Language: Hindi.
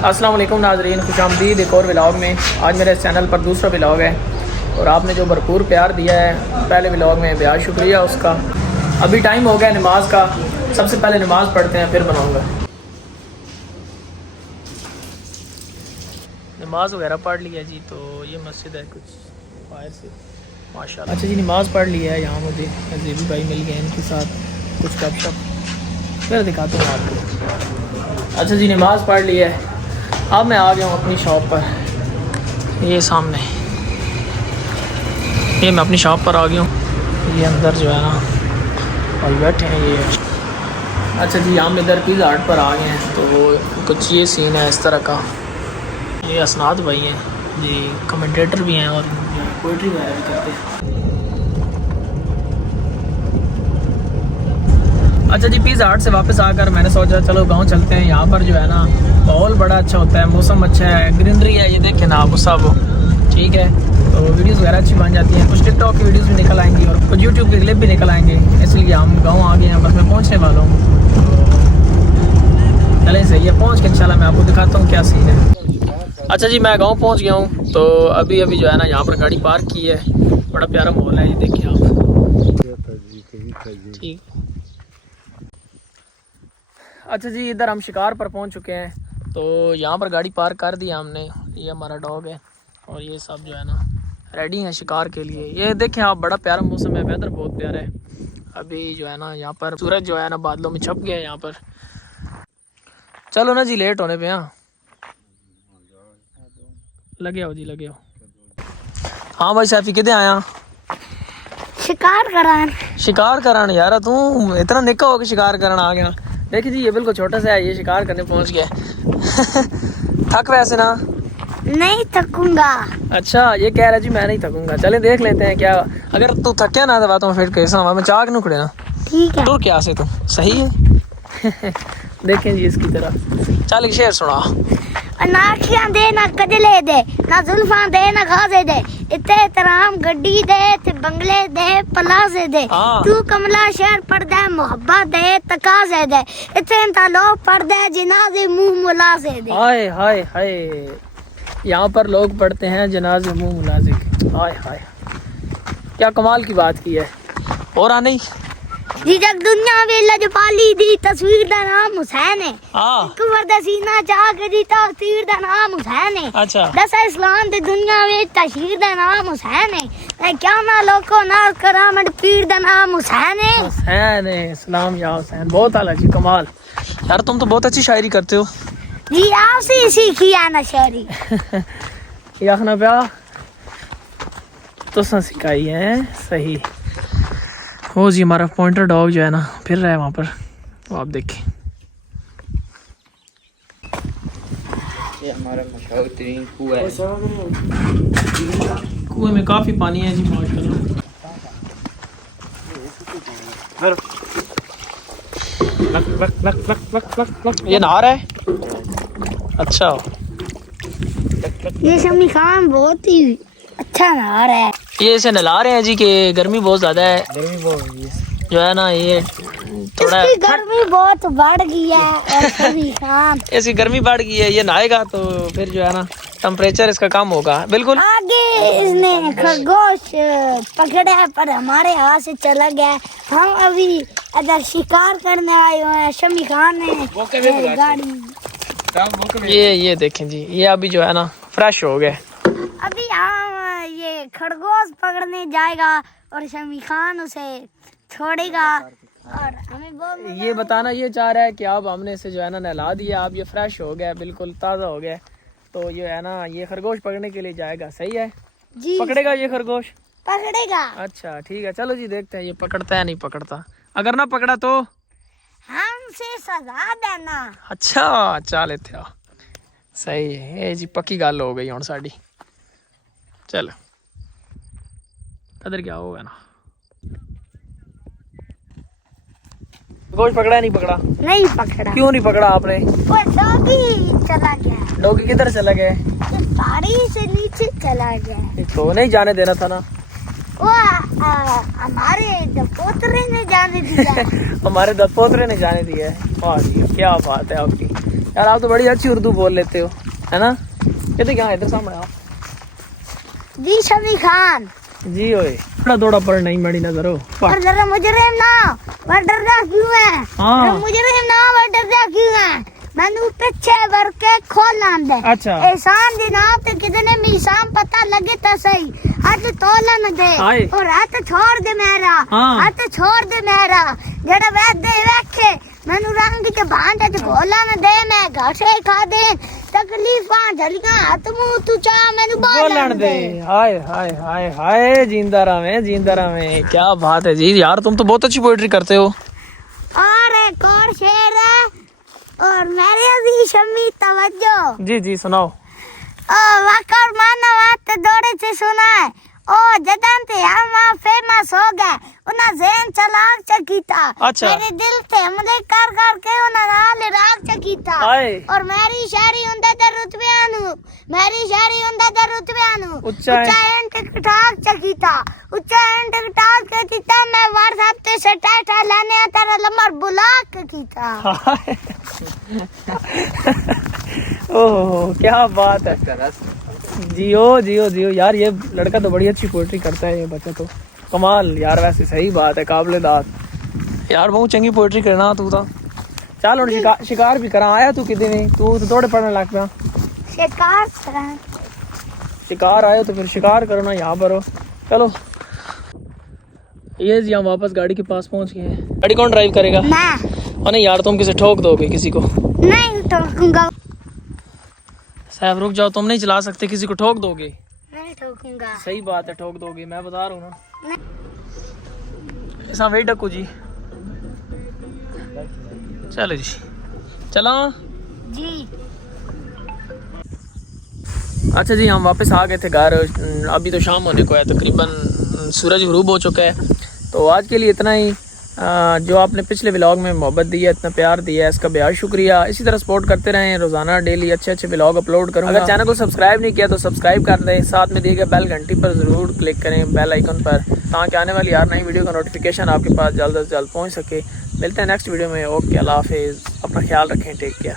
अस्सलाम वालेकुम नाज़रीन, खुशामदीद एक और व्लॉग में। आज मेरे चैनल पर दूसरा व्लॉग है और आपने जो भरपूर प्यार दिया है पहले व्लॉग में, बेहद शुक्रिया उसका। अभी टाइम हो गया नमाज का, सबसे पहले नमाज़ पढ़ते हैं फिर बनाऊँगा। नमाज वगैरह पढ़ लिया जी, तो ये मस्जिद है कुछ बाहर से माशाल्लाह। अच्छा जी, नमाज़ पढ़ ली है। यहाँ मुझे जेबी भाई मिल गए, इनके साथ कुछ गपशप फिर दिखाता हूँ आपको। अच्छा जी, नमाज़ पढ़ ली है। अब मैं आ गया हूँ अपनी शॉप पर। ये सामने, ये मैं अपनी शॉप पर आ गया हूँ। ये अंदर जो है ना और बैठे हैं ये। अच्छा जी, हम इधर पिज़्ज़ा हट पर आ गए हैं, तो कुछ ये सीन है इस तरह का। ये असनाद भाई हैं जी, कमेंटेटर भी हैं और पोइट्री वगैरह भी करते हैं। अच्छा जी, पिज़्ज़ा हट से वापस आकर मैंने सोचा चलो गांव चलते हैं। यहाँ पर जो है ना माहौल बड़ा अच्छा होता है, मौसम अच्छा है, ग्रीनरी है। ये देखें ना आप सब, ठीक है। तो वीडियोस वगैरह अच्छी बन जाती हैं, कुछ टिकटॉक की वीडियोस भी निकल आएंगी और कुछ यूट्यूब के क्लिप भी निकल आएंगे। इसलिए हम गाँव आ गए हैं, बस मैं पहुँचने वाला हूँ। चलें सही है, पहुँच के इंशाल्लाह मैं आपको दिखाता हूँ क्या सीन है। अच्छा जी, मैं गाँव पहुँच गया हूँ। तो अभी जो है ना यहाँ पर गाड़ी पार्क की है। बड़ा प्यारा माहौल है, ये देखिए आप, ठीक। अच्छा जी, इधर हम शिकार पर पहुंच चुके हैं। तो यहाँ पर गाड़ी पार्क कर दिया हमने। ये हमारा डॉग है और ये सब जो है ना रेडी हैं शिकार के लिए। ये देखें आप, बड़ा प्यारा मौसम है, वेदर बहुत प्यारा है। अभी जो है ना यहाँ पर सूरज जो है ना बादलों में छप गया है यहाँ पर। चलो ना जी, लेट होने पे। हाँ लगे हो जी, लगे हो। हाँ भाई सैफी, किधर आया? शिकार करान। शिकार करान यार, तू इतना निक्का हो के शिकार करान आ गया। देखिए जी, ये बिल्कुल छोटा सा है, ये शिकार करने पहुंच गया। थक वैसे ना? नहीं थकूंगा। अच्छा, ये कह रहा है जी मैं नहीं थकूंगा। चले देख लेते हैं क्या। अगर तू थके ना दबा तो फिर कैसा हुआ, मैं चाक नू खड़े ना। ठीक है। तो क्या से तू सही है। देखें जी इसकी तरह। चल एक शेर सुना। ना अखियां दे ना कजले दे, ना जुल्फां दे ना गाजे दे, इत्ते तराम गड्डी दे ते बंगले दे पलाजे दे, तू कमला शहर पढ़दा मोहब्बत दे तकाजे दे, इत्ते लोग पढ़दा जनाजे मुंह मुलाजे दे। हाय हाय हाय, यहाँ पर लोग पढ़ते हैं जनाजे मुंह मुलाजे के। हाय हाय, क्या कमाल की बात की है। और आने जी, जग दुनिया वे लजपाली दी तस्वीर दा नाम हुसैन है। कुवर दा सीना चाह के दी तस्वीर दा नाम हुसैन है। अच्छा, दसा इस्लाम दे दुनिया वे तशहीर दा नाम हुसैन है। ते क्या ना लोको ना करामत पीर दा नाम हुसैन है। हुसैन है, इस्लाम या हुसैन। बहुत आला जी, कमाल यार, तुम तो बहुत अच्छी शायरी करते हो जी। आपसे सीखी है ना शायरी। याखना प्या तो सिखाई है, सही हो जी। हमारा पॉइंटर डॉग जो है ना फिर रहा है वहाँ पर, तो आप देखें। ये हमारा मशहूर तरीन कुआं है। कुएं में काफ़ी पानी है जी माशाल्लाह। ये नहा रहा है। अच्छा, ये शमी खान बहुत ही अच्छा नहा रहा है। ये इसे नहला रहे हैं जी कि गर्मी बहुत ज़्यादा है। गर्मी बहुत जो है ना ये थोड़ा इसकी गर्मी बहुत बढ़ गई है और शमी खान ऐसी गर्मी बढ़ गई है। ये नहाएगा तो फिर जो है ना टेम्परेचर इसका कम होगा। बिल्कुल आगे इसने खरगोश पकड़ा है पर हमारे हाथ से चला गया। हम अभी इधर शिकार करने आए हुए हैं। शमी खान ने गाड़ी ये देखें जी, ये अभी जो है ना फ्रेश हो गए। अभी हम ये खरगोश पकड़ने जाएगा और शमी खान उसे छोड़ेगा और हमें बहुत ये बताना ये चाह रहा है कि अब हमने इसे जो है ना नहला दिया, अब ये फ्रेश हो गया, बिल्कुल ताज़ा हो गया। तो ये है ना ये खरगोश पकड़ने के लिए जाएगा। सही है जी। पकड़ेगा ये खरगोश? पकड़ेगा। अच्छा ठीक है, चलो जी देखते हैं ये पकड़ता है नहीं पकड़ता। अगर ना पकड़ा तो हमसे सजा देना। अच्छा चल इत्थे सही है। ये जी पक्की गल हो गई हुण साडी। चल कदर क्या होगा ना। खरगोश पकड़ा नहीं पकड़ा? नहीं पकड़ा। क्यों नहीं पकड़ा आपने? वो डॉगी चला गया। डॉगी किधर चला गए? पहाड़ी से नीचे चला गया। तो नहीं जाने देना था ना। वो हमारे दपोतरे ने जाने दिया। हमारे दपोतरे ने जाने दिया है। वाह जी क्या बात है आपकी। यार आप तो बड़ी अच्छी उर्दू बोल लेते हो, है ना? कहते क्या इधर सामने आओ। जी शमी खान। जी ओए थोड़ा थोड़ा पर नहीं बड़ी नजर हो। और जरा मुजरिम ना वह डरदा क्यों है? हाँ। मुजरिम ना वह डरदा क्यों है? मैनू पीछे भर के खोल दे। अच्छा। एहसान दिना ते कितने मीसाम पता लगे तो सही। हाथ तोलन दे आए। और हाथ छोड़ दे मेरा। हाँ। हाथ छोड़ दे मेरा। जड़ा वैद दे रखे मैनू रंग के भांडे ते बोलन दे मैं घासे खा दे तकलीफां झलियां हाथ मुंह तू चा मैनू बोलन दे। हाय हाय हाय हाय जिंदा रहे। क्या बात है जी यार, तुम तो बहुत अच्छी पोएट्री करते हो। और एक और शेर है और मेरे अजीज शम्मी तवज्जो। जी जी सुनाओ। वाकर माना बात दौड़े से सुना है ओ जदन ते हम फेमस हो गए उना ज़हन चलाक चकीता। अच्छा। मेरे दिल ते हमले कर कर के उना नाल राग चकीता। आए। और मेरी शायरी उंदे ते रुतबियां नु उच्चा टिक टाक चकीता। उच्चा टिक टाक चकीता मैं व्हाट्सएप ते स्टेटस लाने तेरा नंबर ब्लॉक कीता। ओह क्या बात है। जियो यार, ये लड़का तो बड़ी अच्छी पोएट्री करता है, ये बच्चा तो कमाल यार। वैसे सही बात है, काबिल-ए-दाद यार, बहुत चंगी पोएट्री करना तू तो। चल हुण शिकार भी करा आया तू किदे नहीं, तू तो थोड़े पढ़ने लग पिया। शिकार आयो तो फिर शिकार करो ना यहाँ पर हो। चलो ये जी हम वापस गाड़ी के पास पहुंच गए हैं। गाड़ी कौन ड्राइव करेगा? मैं। नहीं यार, तुम किसे ठोक दोगे किसी को? नहीं ठोकूंगा। साहब रुक जाओ, तुम नहीं चला सकते, किसी को ठोक दोगे? नहीं ठोकूंगा। सही बात है, ठोक दोगे, मैं बता रहा हूँ ना। ऐसा वही डकू जी। चलो जी चलो जी। अच्छा जी, हम वापस आ गए थे घर। अभी तो शाम होने को है, तकरीबन सूरज गुरूब हो चुका है। तो आज के लिए इतना ही। जो आपने पिछले व्लॉग में मोहब्बत दी है, इतना प्यार दिया है, इसका बेहद शुक्रिया। इसी तरह सपोर्ट करते रहें, रोजाना डेली अच्छे व्लॉग अपलोड करूँगा। अगर चैनल को सब्सक्राइब नहीं किया तो सब्सक्राइब कर दें, साथ में दिए गए बेल घंटी पर ज़रूर क्लिक करें, बेल आइकन पर, ताकि आने वाली हर नई वीडियो का नोटिफिकेशन आपके पास जल्द से जल्द पहुँच सके। मिलते हैं नेक्स्ट वीडियो में। ओके, अल्लाह हाफिज़, अपना ख्याल रखें, टेक केयर।